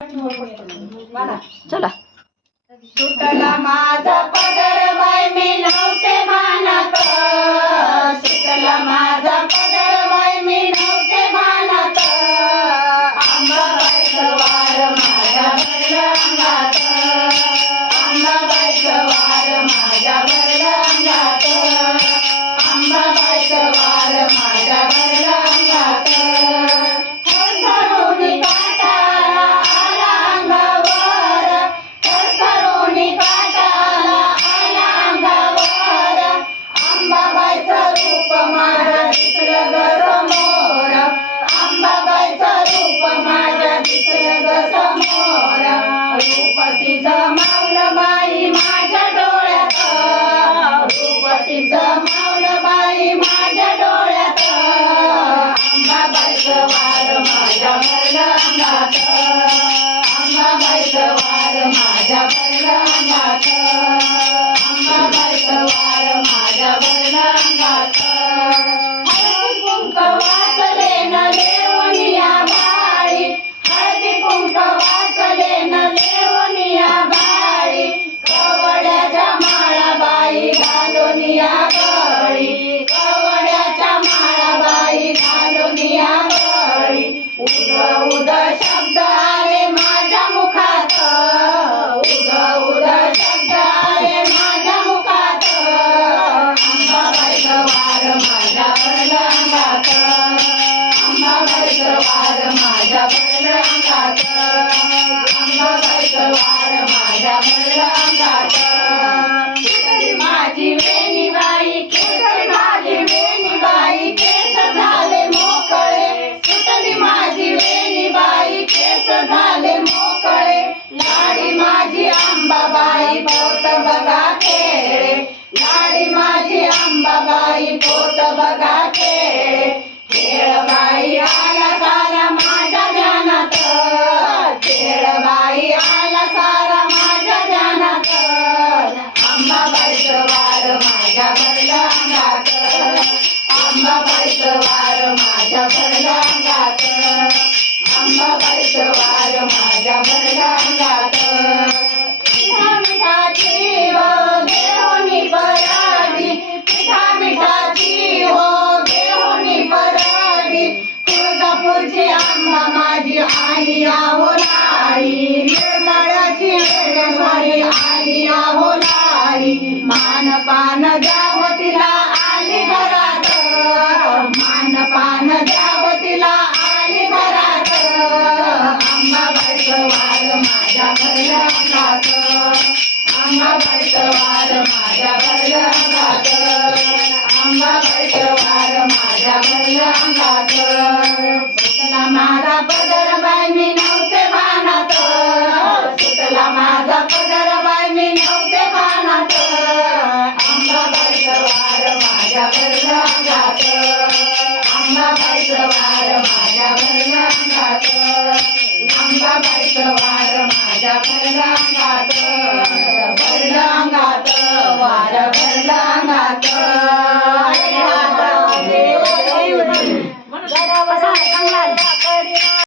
चला. सुटला माझा पदर बाई मी नव्हते मानत, सुटला माझा पदर बाई मी नव्हते मानत, अंबाबाईचं वार माझ्या भरलं अंगात, अंबाबाईचं वार माझ्या भरलं अंगात, अंबाबाईचं वार माझ्या भरलं अंगात. थरथरून काटा आला अंगावर, थरथरून काटा आला अंगावर, अंबाबाईचं रूप माझ्या दिसलं ग समोर, अंबाबाईचं रूप माझ्या दिसलं ग समोर. रूप तिचं मावलं बाई माझ्या डोळ्यात, रूप तिचं मावलं बाई माझ्या डोळ्यात, अंबाबाईचं वार माझ्या भरलं अंगात, अंबाबाईचं वार माझ्या भरलं अंगात, अंबाबाईचं वार माझ्या भरलं अंगात. हळदी कुंक वाचले न लेवनिया बाळी, हळदी कुंक वाचले न लेवनिया बाळी, कवड्याच्या माळा बाई घालूनिया गळी, कवड्याच्या माळा बाई घालूनिया गळी. उद उद शब्द आले माझ्या मुखात, उद उद शब्द आले माझ्या मुखात, अंबाबाईचं वार माझ्या भरलं अंगात, अंबाबाईचं वार माझ्या भरलं अंगात, अंबाबाईचं वार माझ्या भरलं अंगात. सुटली माझी वेणी बाई केस झाले, वेणी बाई केस झाले मोकळे, सुटली माझी वेणी बाई केस झाले मोकळे, लाडी माझी अंबाबाई पोत बघा खेळे, लाडी माझी अंबाबाई पोत बघा खेळे. खेळ बाई आला सारा माझ्या ध्यानात, खेळ बाई आला सारा माझ्या ध्यानात, अंबाबाईचं वार माझ्या भरलं अंगात, अंबाबाईचं वार माझ्या भरलं अंगात, अंबाबाईचं वार माझ्या भरलं अंगात. पिठा मिठाची हो घेऊनी परडी, पिठा मिठाची हो घेऊनी परडी, तुळजापूरची आंबा माझी आली आहो लाडी, निर्मळाची वेडेश्वरी आली आहो लाडी. मानपान द्यावं तिला आली घरात, मानपान द्यावं तिला आली घरात, अंबाबाईचं वार माझ्या भरलं अंगात, अंबाबाईचं वार माझ्या भरलं अंगात, अंबाबाईचं वार माझ्या भरलं अंगात. सुटला माझा पदर बाई मी नव्हते भानात, सुटला माझा पदर बाई मी नव्हते भानात, अंबाबाईचं वार माझ्या भरलं अंगात, अंबाबाईचं वार माझ्या भरलं अंगात, अंबाबाईचं वार माझ्या भरलं अंगात, भरलं अंगात, वार भरलं अंगात. चांगला